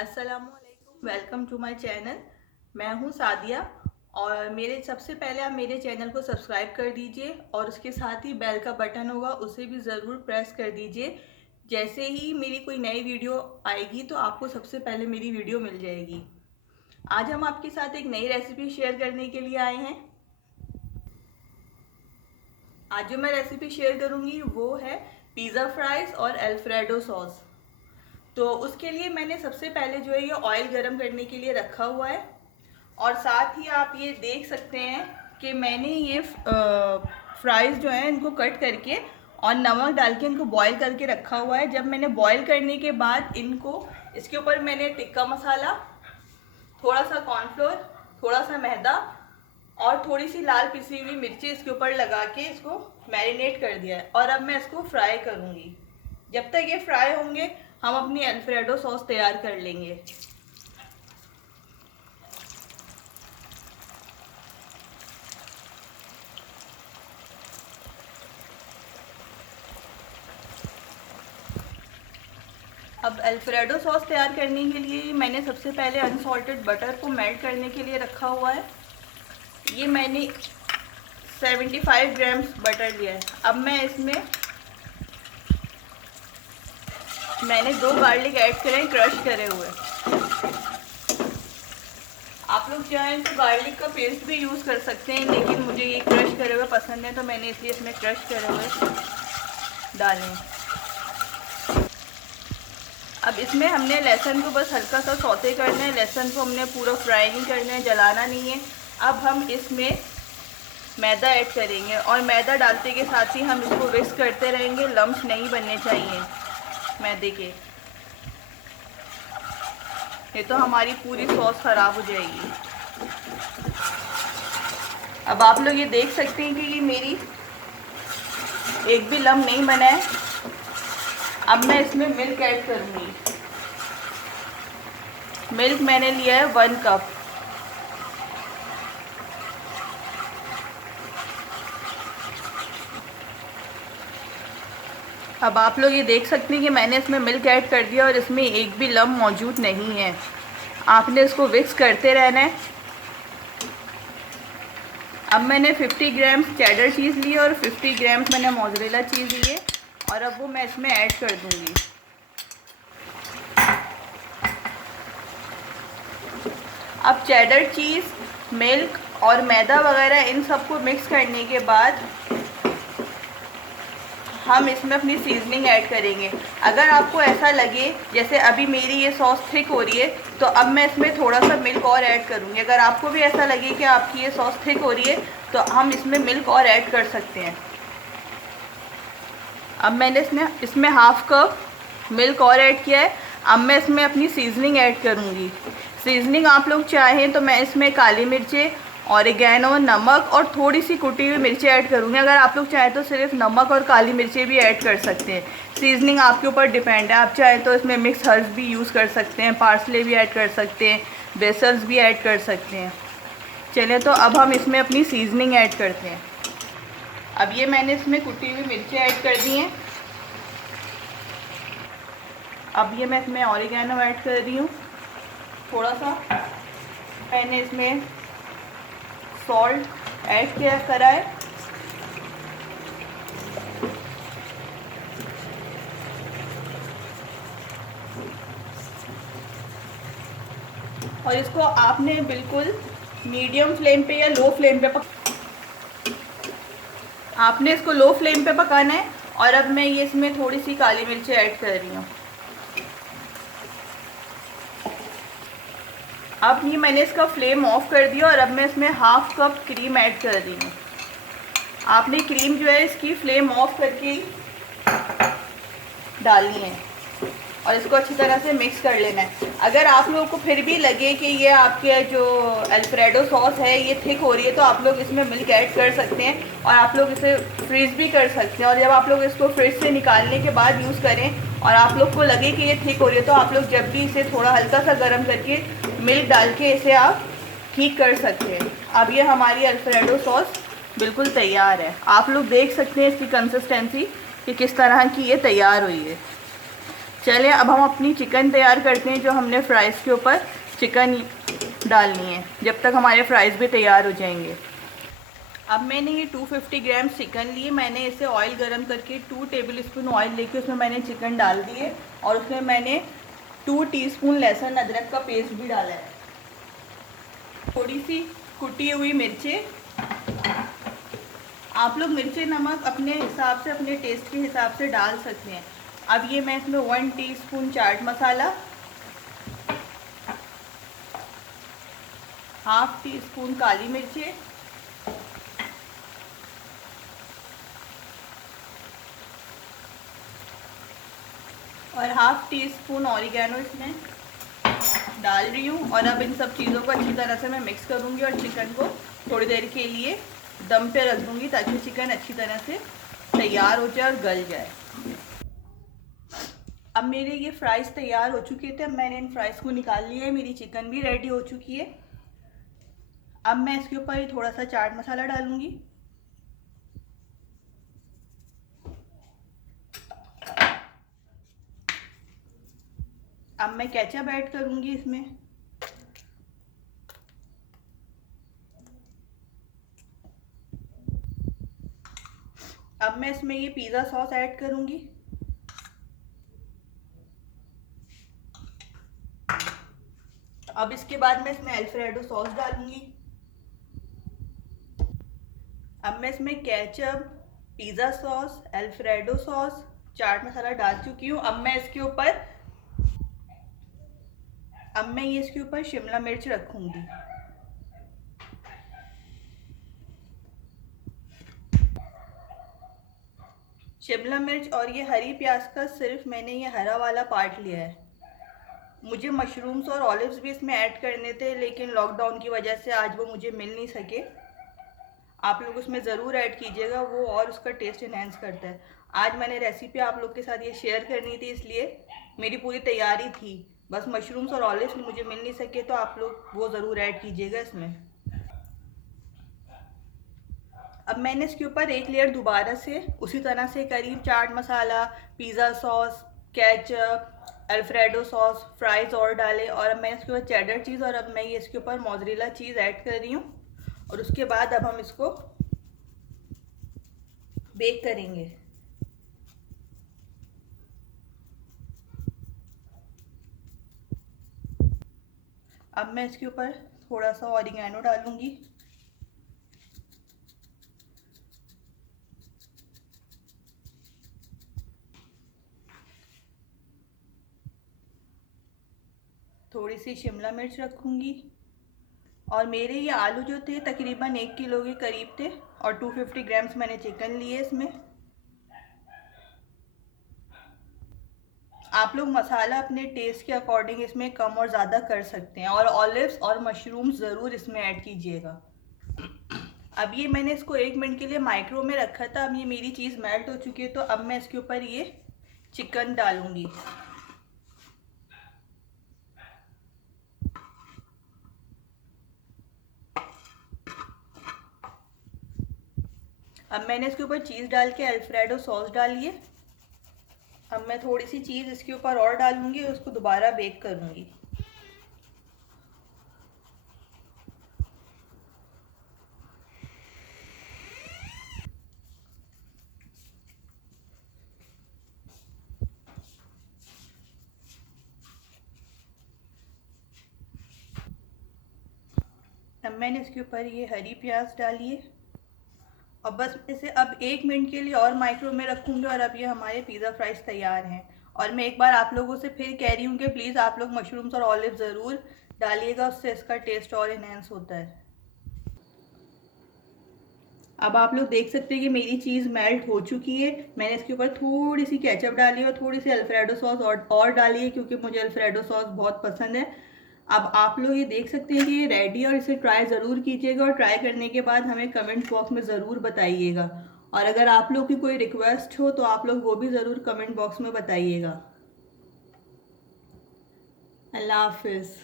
अस्सलामुअलैकुम, welcome to my channel. मैं हूं सादिया और सबसे पहले आप मेरे चैनल को सब्सक्राइब कर दीजिए और उसके साथ ही बेल का बटन होगा उसे भी ज़रूर प्रेस कर दीजिए। जैसे ही मेरी कोई नई वीडियो आएगी तो आपको सबसे पहले मेरी वीडियो मिल जाएगी। आज हम आपके साथ एक नई रेसिपी शेयर करने के लिए आए हैं। आज जो मैं रेसिपी शेयर करूंगी वो है पिज़्ज़ा फ्राइज़ और अल्फ्रेडो सॉस। तो उसके लिए मैंने सबसे पहले जो है ये ऑयल गरम करने के लिए रखा हुआ है और साथ ही आप ये देख सकते हैं कि मैंने ये फ्राइज़ जो हैं इनको कट करके और नमक डाल के इनको बॉईल करके रखा हुआ है। जब मैंने बॉईल करने के बाद इनको इसके ऊपर मैंने टिक्का मसाला, थोड़ा सा कॉर्नफ्लोर, थोड़ा सा मैदा और थोड़ी सी लाल पिसी हुई मिर्ची इसके ऊपर लगा के इसको मैरिनेट कर दिया है और अब मैं इसको फ्राई करूँगी। जब तक ये फ्राई होंगे हम अपनी अल्फ्रेडो सॉस तैयार कर लेंगे। अब अल्फ्रेडो सॉस तैयार करने के लिए मैंने सबसे पहले अनसॉल्टेड बटर को मेल्ट करने के लिए रखा हुआ है। ये मैंने 75 ग्राम्स बटर लिया है। अब मैंने 2 गार्लिक ऐड करें क्रश करे हुए। आप लोग चाहें तो गार्लिक का पेस्ट भी यूज़ कर सकते हैं, लेकिन मुझे ये क्रश करे हुए पसंद है तो मैंने इसलिए इसमें क्रश करे हुए डालें। अब इसमें हमने लहसुन को बस हल्का सा सौते करना है। लहसुन को हमने पूरा फ्राई नहीं करना है, जलाना नहीं है। अब हम इसमें मैदा ऐड करेंगे और मैदा डालते के साथ ही हम इसको विस्क करते रहेंगे। लम्स नहीं बनने चाहिए मैदे के, ये तो हमारी पूरी सॉस ख़राब हो जाएगी। अब आप लोग ये देख सकते हैं कि ये मेरी एक भी लम्ब नहीं बना है। अब मैं इसमें मिल्क ऐड करूँगी। मिल्क मैंने लिया है 1 कप। अब आप लोग ये देख सकते हैं कि मैंने इसमें मिल्क ऐड कर दिया और इसमें एक भी लम्ब मौजूद नहीं है। आपने इसको विक्स करते रहना है। अब मैंने 50 ग्राम चेडर चीज़ ली और 50 ग्राम मैंने मोज़रेला चीज़ ली है और अब वो मैं इसमें ऐड कर दूँगी। अब चेडर चीज़, मिल्क और मैदा वगैरह इन सबको मिक्स करने के बाद हम इसमें अपनी सीजनिंग ऐड करेंगे। अगर आपको ऐसा लगे जैसे अभी मेरी ये सॉस थिक हो रही है तो अब मैं इसमें थोड़ा सा मिल्क और ऐड करूँगी। अगर आपको भी ऐसा लगे कि आपकी ये सॉस थिक हो रही है तो हम इसमें मिल्क और ऐड कर सकते हैं। अब मैंने इसमें हाफ कप मिल्क और ऐड किया है। अब मैं इसमें अपनी सीजनिंग ऐड करूँगी। सीजनिंग आप लोग चाहें तो मैं इसमें काली मिर्चें, ऑरिगेनो, नमक और थोड़ी सी कुटी हुई मिर्ची ऐड करूँगी। अगर आप लोग चाहें तो सिर्फ नमक और काली मिर्चें भी ऐड कर सकते हैं। सीजनिंग आपके ऊपर डिपेंड है। आप चाहें तो इसमें मिक्स हर्ब्स भी यूज़ कर सकते हैं, पार्सले भी ऐड कर सकते हैं, बेसल्स भी ऐड कर सकते हैं। चलिए तो अब हम इसमें अपनी सीजनिंग ऐड करते हैं। अब ये मैंने इसमें कुटी हुई मिर्चें ऐड कर दी हैं। अब ये मैं इसमें ऑरिगेनो ऐड कर रही हूँ थोड़ा सा। मैंने इसमें सॉल्ट ऐड करा है। और इसको आपने बिल्कुल मीडियम फ्लेम पे या लो फ्लेम पे आपने इसको लो फ्लेम पे पकाना है। और अब मैं ये इसमें थोड़ी सी काली मिर्ची ऐड कर रही हूँ। अब ये मैंने इसका फ्लेम ऑफ कर दिया और अब मैं इसमें हाफ कप क्रीम ऐड कर रही हूँ। आपने क्रीम जो है इसकी फ्लेम ऑफ करके डालनी है और इसको अच्छी तरह से मिक्स कर लेना है। अगर आप लोगों को फिर भी लगे कि ये आपके जो अल्फ्रेडो सॉस है ये थिक हो रही है तो आप लोग इसमें मिल्क ऐड कर सकते हैं और आप लोग इसे फ्रीज़ भी कर सकते हैं। और जब आप लोग इसको फ्रिज से निकालने के बाद यूज़ करें और आप लोग को लगे कि ये थिक हो रही है तो आप लोग जब भी इसे थोड़ा हल्का सा गर्म करके मिल्क डाल के इसे आप ठीक कर सकते हैं। अब ये हमारी अल्फ्रेडो सॉस बिल्कुल तैयार है। आप लोग देख सकते हैं इसकी कंसिस्टेंसी कि किस तरह की ये तैयार हुई है। चलिए अब हम अपनी चिकन तैयार करते हैं, जो हमने फ्राइज़ के ऊपर चिकन डालनी है, जब तक हमारे फ्राइज़ भी तैयार हो जाएंगे। अब मैंने ये 250 ग्राम चिकन लिए, मैंने इसे ऑयल गरम करके 2 टेबलस्पून ऑयल लेके उसमें मैंने चिकन डाल दिए और उसमें मैंने 2 टीस्पून लहसुन अदरक का पेस्ट भी डाला है। थोड़ी सी कुटी हुई मिर्चें, आप लोग मिर्ची नमक अपने हिसाब से, अपने टेस्ट के हिसाब से डाल सकते हैं। अब ये मैं इसमें 1 teaspoon chaat masala, half tea spoon काली मिर्चें, और हाफ टी स्पून ऑरिगेनो इसमें डाल रही हूँ। और अब इन सब चीज़ों को अच्छी तरह से मैं मिक्स करूँगी और चिकन को थोड़ी देर के लिए दम पे रख दूँगी ताकि चिकन अच्छी तरह से तैयार हो जाए और गल जाए। अब मेरे ये फ्राइज़ तैयार हो चुके थे, अब मैंने इन फ्राइज़ को निकाल लिया है, मेरी चिकन भी रेडी हो चुकी है। अब मैं इसके ऊपर ही थोड़ा सा चाट मसाला डालूँगी, अब मैं केचप ऐड करूँगी इसमें, अब मैं इसमें ये पिज़्ज़ा सॉस ऐड करूँगी, अब इसके बाद मैं इसमें अल्फ्रेडो सॉस डालूँगी, अब मैं इसमें ketchup, pizza sauce, alfredo sauce, chaat masala डाल चुकी हूँ। अब मैं इसके ऊपर शिमला मिर्च रखूँगी। शिमला मिर्च और ये हरी प्याज का सिर्फ मैंने ये हरा वाला पार्ट लिया है। मुझे मशरूम्स और ऑलिव्स भी इसमें ऐड करने थे, लेकिन लॉकडाउन की वजह से आज वो मुझे मिल नहीं सके। आप लोग उसमें ज़रूर ऐड कीजिएगा, वो और उसका टेस्ट इन्हेंस करता है। आज मैंने रेसिपी आप लोग के साथ ये शेयर करनी थी, इसलिए मेरी पूरी तैयारी थी, बस मशरूम्स और ऑलिव्स मुझे मिल नहीं सके, तो आप लोग वो ज़रूर ऐड कीजिएगा इसमें। अब मैंने इसके ऊपर एक लेयर दोबारा से उसी तरह से करीब chaat masala, pizza sauce, ketchup, alfredo sauce, fries और डाले, और अब मैं इसके ऊपर चेडर चीज़ और अब मैं ये इसके ऊपर मोज़रेला चीज़ ऐड कर रही हूँ। और उसके बाद अब हम इसको बेक करेंगे। अब मैं इसके ऊपर थोड़ा सा ऑरिगेनो डालूंगी, थोड़ी सी शिमला मिर्च रखूंगी, और मेरे ये आलू जो थे तकरीबन 1 किलो के करीब थे और 250 ग्राम्स मैंने चिकन लिए इसमें। आप लोग मसाला अपने टेस्ट के अकॉर्डिंग इसमें कम और ज़्यादा कर सकते हैं, और ऑलिव्स और मशरूम ज़रूर इसमें ऐड कीजिएगा। अब ये मैंने इसको 1 मिनट के लिए माइक्रो में रखा था। अब ये मेरी चीज़ मेल्ट हो चुकी है, तो अब मैं इसके ऊपर ये चिकन डालूंगी। अब मैंने इसके ऊपर चीज़ डाल के अल्फ्रेडो सॉस डाली है। अब मैं थोड़ी सी चीज़ इसके ऊपर और डालूंगी, उसको दोबारा बेक करूंगी। अब मैंने इसके ऊपर ये हरी प्याज डाली है, और बस इसे अब 1 मिनट के लिए और माइक्रो में रखूँगी, और अब ये हमारे पिज़्ज़ा फ्राइज़ तैयार हैं। और मैं एक बार आप लोगों से फिर कह रही हूँ कि प्लीज़ आप लोग मशरूम्स और ऑलिव ज़रूर डालिएगा, उससे इसका टेस्ट और इन्हेंस होता है। अब आप लोग देख सकते हैं कि मेरी चीज़ मेल्ट हो चुकी है। मैंने इसके ऊपर थोड़ी सी केचप डाली है और थोड़ी सी अल्फ्रेडो सॉस और डाली है, क्योंकि मुझे अल्फ्रेडो सॉस बहुत पसंद है। अब आप लोग ये देख सकते हैं कि ये रेडी है, और इसे ट्राई ज़रूर कीजिएगा, और ट्राई करने के बाद हमें कमेंट बॉक्स में ज़रूर बताइएगा। और अगर आप लोग की कोई रिक्वेस्ट हो तो आप लोग वो भी ज़रूर कमेंट बॉक्स में बताइएगा। अल्लाह हाफिज़।